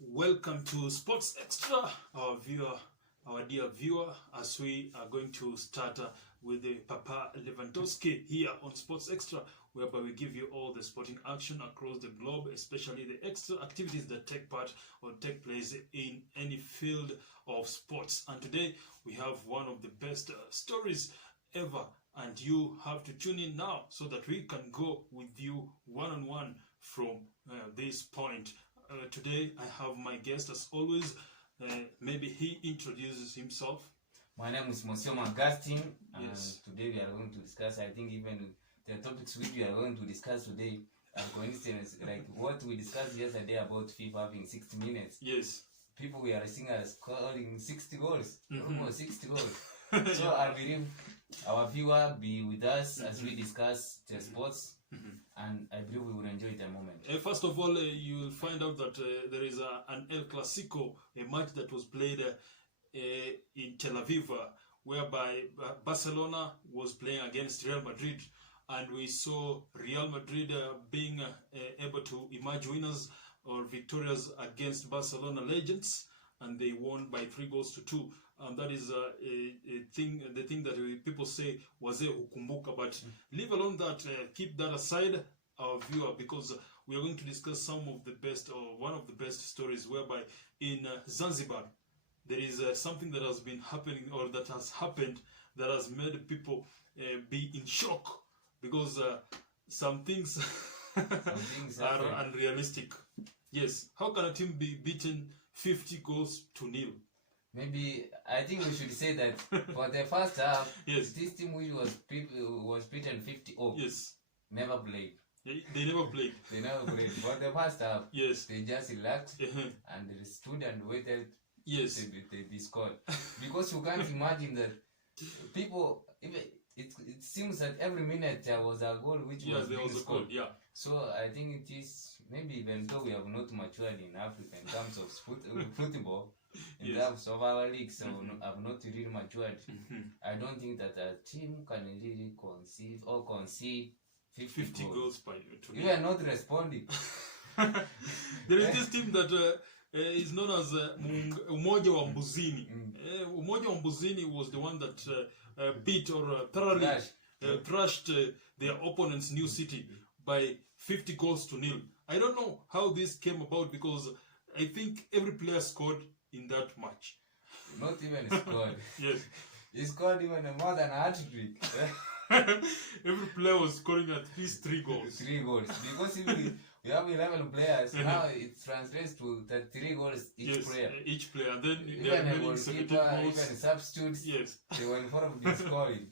Welcome to Sports Extra, our dear viewer, as we are going to start with the Papa Lewandowski here on Sports Extra, whereby we give you all the sporting action across the globe, especially the extra activities that take part or take place in any field of sports. And today we have one of the best stories ever, and you have to tune in now so that we can go with you one-on-one from this point. Today I have my guest as always. Maybe he introduces himself. My name is Monsieur Augustine. Yes. Today we are going to discuss, I think even the topics which we are going to discuss today are coincidence, like what we discussed yesterday about FIFA having 60 minutes. Yes. People we are seeing are scoring 60 goals, almost 60 goals. So Yeah. I believe our viewer be with us as we discuss the sports, and I believe we will enjoy the moment. First of all, you will find out that there is an El Clasico, a match that was played in Tel Aviv, whereby Barcelona was playing against Real Madrid, and we saw Real Madrid being able to emerge winners or victorious against Barcelona legends, and they won by 3-2. And that is the thing that people say was a hukumbuka, but leave alone that, keep that aside, our viewer, because we are going to discuss some of the best, or one of the best stories, whereby in Zanzibar there is something that has been happening, or that has happened, that has made people be in shock, because some things are unrealistic. Yes, how can a team be beaten 50 goals to nil? Maybe I think we should say that for the first half, Yes. this team which was beaten 50-0, Yes, never played. they never played. They never played. For the first half, Yes. they just relaxed Uh-huh. and they stood and waited. Yes. They scored. Because you can't imagine that people, even it seems that every minute there was a goal which Yes, was there being was a scored. goal. Yeah. So I think it is, maybe even though we have not matured in Africa in terms of football, in Yes. terms of our leagues, so have not really matured. Mhm. I don't think that a team can really concede 50 goals to You nil. are not responding. There is this team that is known as Umoja wa Mbuzini. Umoja wa Mbuzini was the one that beat or thoroughly thrashed their opponents, New City, by 50 goals to nil. I don't know how this came about, because I think every player scored in that match. Not even scored. Yes. He scored even more than a hat-trick. Every player was scoring at least 3 goals. 3 goals. Because if we have 11 players, now it translates to 3 goals each player. Each player. And then they Even are a winning 17 goalkeeper, goals. even substitutes, Yes. they were informed of scoring.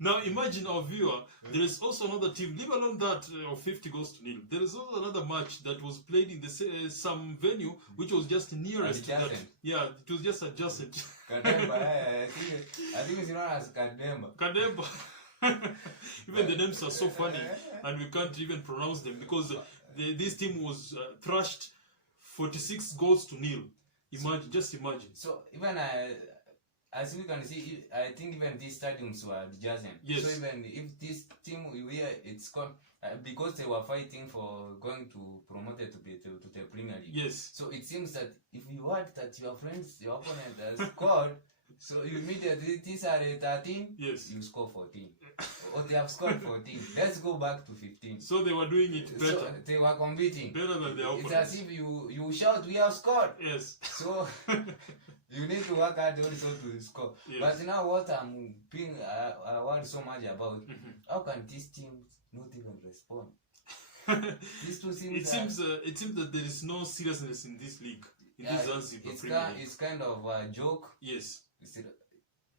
Now imagine, our viewer, there is also another team, leave alone that of 50 goals to nil. There is also another match that was played in the some venue which was just nearest to that. Adjacent. Yeah, it was just adjacent. Kademba, I think it's known as Kademba. Kademba. Even the names are so funny, and we can't even pronounce them, because this team was thrashed 46 goals to nil. Imagine, just imagine. So even as we can see, I think even these stadiums were adjacent. Yes. So even if this team where it's called, because they were fighting for going to promoted to the Premier League. Yes. So it seems that if you want that your opponent has scored, so you immediately, these are 13, Yes. you score 14. Or they have scored 14. Let's go back to 15. So they were doing it better. So they were competing. Better than their It's opponents. as if you shout, we have scored. Yes. So you need to work hard also to score. Yes. But now what I worry so much about, how can these teams not even respond? These two teams it seems that there is no seriousness in this league, in this Zanzibar Premier League. it's kind of a joke. Yes.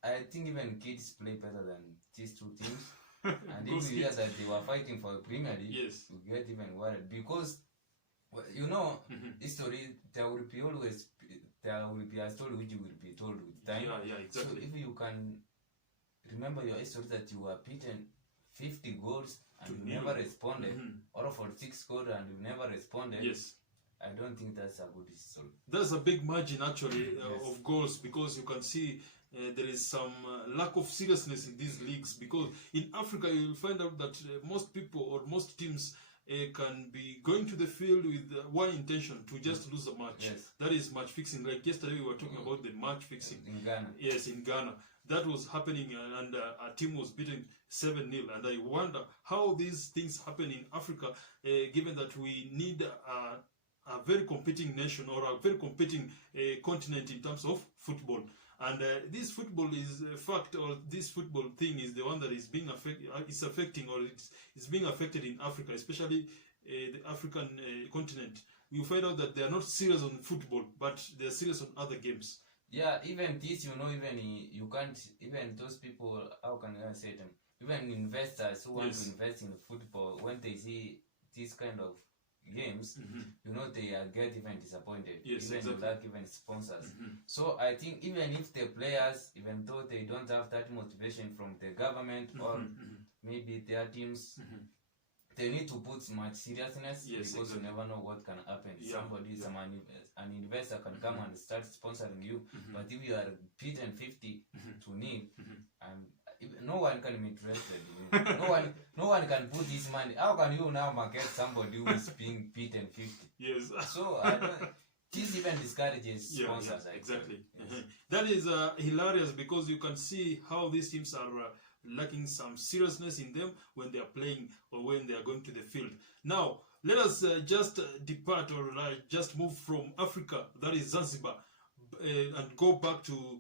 I think even kids play better than these two teams. And Those if you hear kids. that they were fighting for the Premier League, Yes. you get even worried. Because, you know, history, there will be a story which will be told with time. Yeah, exactly. So if you can remember your history that you were beaten 50 goals and you never responded, or for 6 goals and you never responded, Yes. I don't think that's a good history. That's a big margin, actually, Yes. of goals, because you can see there is some lack of seriousness in these leagues, because in Africa you will find out that most people or most teams can be going to the field with one intention, to just lose the match. Yes. That is match fixing. Like yesterday we were talking about the match fixing. In Ghana. Yes, in Ghana. That was happening, and our team was beaten 7-0. And I wonder how these things happen in Africa, given that we need a very competing nation, or a very competing continent in terms of football. And this football is a fact, or this football thing is the one that is being affecting, or it's being affected in Africa, especially the African continent. You find out that they are not serious on football, but they are serious on other games. Yeah, even this, you even you can't, even those people, how can I say them? Even investors who want to invest in football, when they see this kind of games, they get even disappointed. Yes, even exactly. without even sponsors. So I think even if the players, even though they don't have that motivation from the government or maybe their teams, they need to put much seriousness, because you never know what can happen. Somebody, an investor can come and start sponsoring you, but if you are beaten 50 to nil, no one can be interested. No one can put this money. How can you now market somebody who is being beaten 50? Yes. So this even discourages sponsors. Yeah, exactly. Yes. That is hilarious, because you can see how these teams are lacking some seriousness in them when they are playing or when they are going to the field. Now, let us just depart, or just move from Africa, that is Zanzibar, and go back to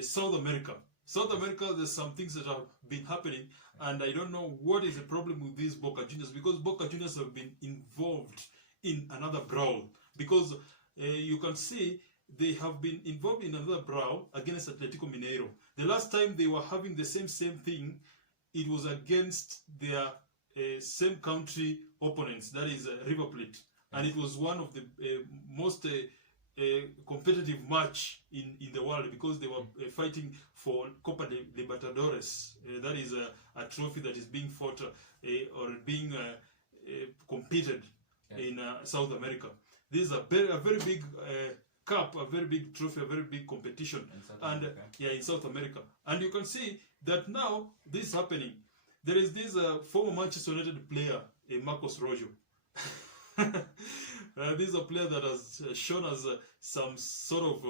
South America. South America, there's some things that have been happening, and I don't know what is the problem with these Boca Juniors, because Boca Juniors have been involved in another brawl, because you can see they have been involved in another brawl against Atletico Mineiro. The last time they were having the same thing, it was against their same country opponents, that is River Plate, and it was one of the most competitive match in the world, because they were fighting for Copa Libertadores. That is a trophy that is being fought or being competed in South America. This is a very big cup, a very big trophy, a very big competition, and in South America. And you can see that now this is happening. There is this former Manchester United player, Marcos Rojo. This is a player that has shown us some sort of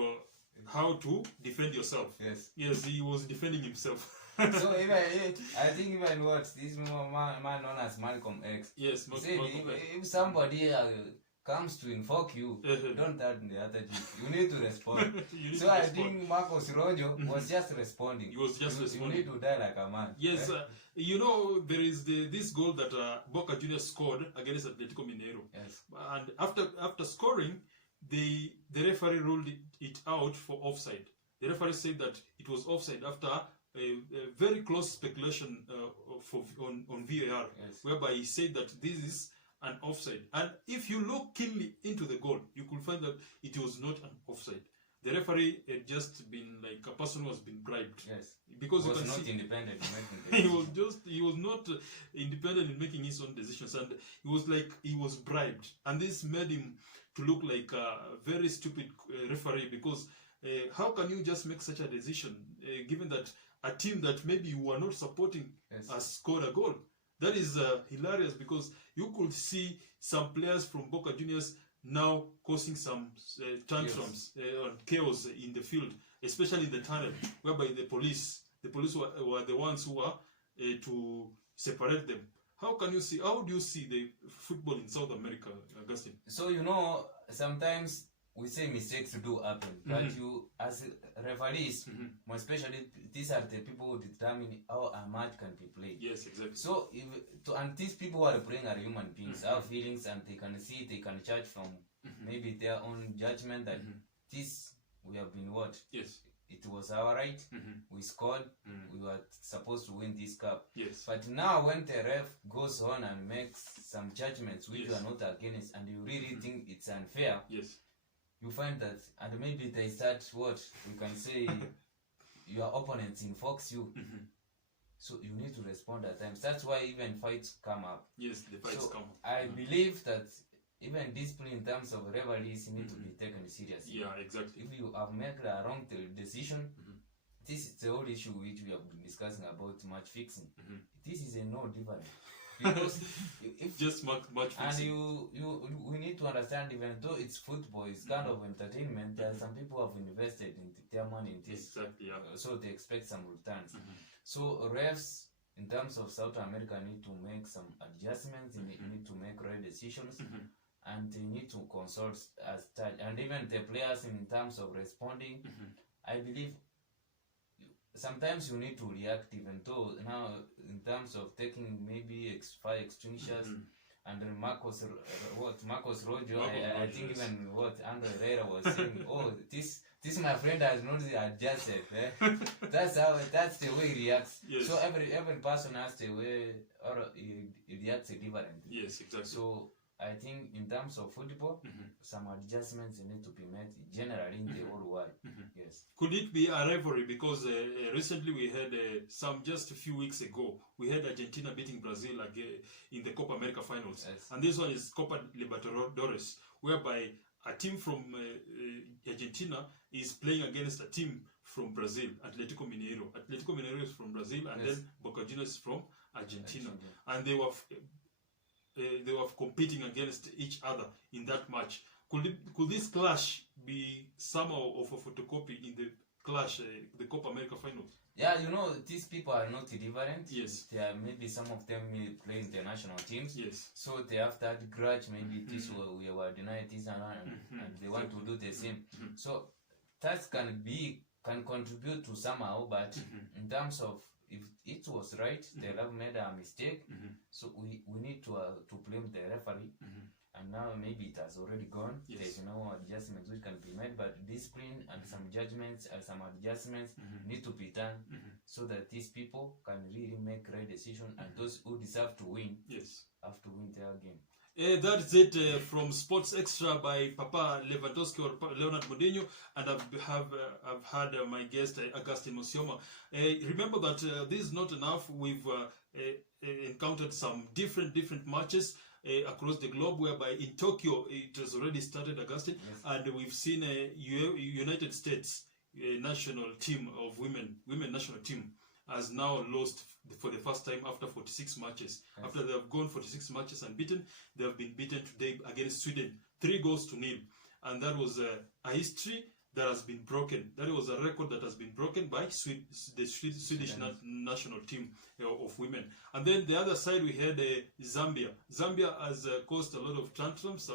how to defend yourself. Yes, he was defending himself. So even I think even what this man known as Malcolm X. Yes, Malcolm X. If somebody comes to invoke you, don't turn the other cheek. You need to respond. I think Marcos Rojo was just responding. He was just responding. You need to die like a man. Yes, there is this goal that Boca Juniors scored against Atletico Mineiro. Yes. And after scoring, the referee ruled it out for offside. The referee said that it was offside after a very close speculation on VAR, whereby he said that this is an offside. And if you look keenly into the goal, you could find that it was not an offside. The referee had just been like a person who has been bribed. Yes. Because he was not independent in making he was not independent in making his own decisions, and he was like he was bribed. And this made him to look like a very stupid referee, because how can you just make such a decision given that a team that maybe you are not supporting has scored a goal? That is hilarious, because you could see some players from Boca Juniors now causing some tantrums and chaos in the field, especially in the tunnel, whereby the police were the ones who were to separate them. How do you see the football in South America, Augustine? So sometimes we say mistakes do happen, but you, as referees, more especially, these are the people who determine how a match can be played. Yes, exactly. So, and these people who are playing are human beings, have feelings, and they can see, they can judge from maybe their own judgment that this, we have been what? Yes. It was our right, we scored, we were supposed to win this cup. Yes. But now when the ref goes on and makes some judgments which you are not against, and you really think it's unfair, you find that, and maybe they start what we can say your opponents invokes you, so you need to respond at times. That's why even fights come up. Yes, the fights come up. I believe that even discipline in terms of rivalries need to be taken seriously. Yeah, exactly. If you have made a wrong decision, this is the whole issue which we have been discussing about match fixing. This is a no different. because if just match and fixing. we need to understand, even though it's football, it's kind of entertainment. There are some people who have invested in their money in this, Exactly, yeah. So they expect some returns. So refs in terms of South America need to make some adjustments. They need to make right decisions, and they need to consult as such. And even the players, in terms of responding, I believe sometimes you need to react, even though now in terms of taking maybe fire extinguishers. And then Marcos Rojo, I think yes. even what Andre Herrera was saying, oh, this my friend has not adjusted. That's the way he reacts. Yes. So every person has the way, or he reacts differently. Yes, exactly. So I think in terms of football, some adjustments need to be made generally in the whole world. Yes. Could it be a rivalry? Because recently we had just a few weeks ago, we had Argentina beating Brazil in the Copa America finals. Yes. And this one is Copa Libertadores, whereby a team from Argentina is playing against a team from Brazil, Atletico Mineiro. Atletico Mineiro is from Brazil, and then Boca Juniors is from Argentina. And they were competing against each other in that match. Could this clash be somehow of a photocopy in the clash, the Copa America finals? Yeah, these people are not different. Yes. They are, maybe some of them play international teams. Yes. So they have that grudge, maybe we were denied this and they want to do the same. So that can contribute to somehow, but in terms of if it was right, they have made a mistake. So we need to blame the referee. And now maybe it has already gone. Yes. There's no adjustments which can be made, but discipline and some judgments and some adjustments need to be done so that these people can really make right decisions, and those who deserve to win have to win their game. That's it from Sports Extra by Papa Lewandowski or Leonard Mourinho, and I've had my guest Augustine Musioma. Remember that this is not enough. We've encountered some different matches across the globe, whereby in Tokyo it has already started, Augustine, and we've seen a United States national team of women national team has now lost for the first time after 46 matches. After they have gone 46 matches unbeaten, they have been beaten today against Sweden 3-0. And that was a history that has been broken. That was a record that has been broken by the Swedish national team of women. And then the other side, we had Zambia. Zambia has caused a lot of tantrums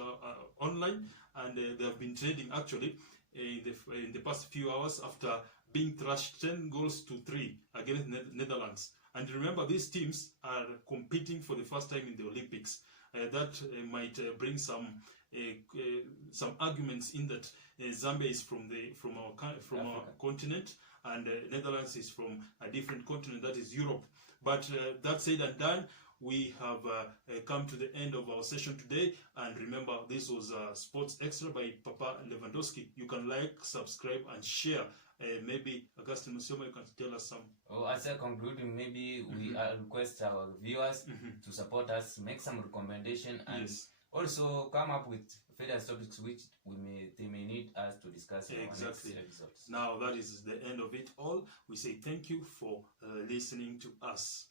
online, and they have been trending actually in the past few hours after being thrashed 10-3 against Netherlands. And remember, these teams are competing for the first time in the Olympics. That might bring some arguments in that Zambia is from our continent, and Netherlands is from a different continent, that is Europe. But that said and done, we have come to the end of our session today. And remember, this was Sports Extra by Papa Lewandowski. You can like, subscribe, and share. Maybe Augustine Musioma, you can tell us some. As I concluding, maybe we request our viewers to support us, make some recommendation, and also come up with further topics which they may need us to discuss in our next episodes. Now that is the end of it all. We say thank you for listening to us.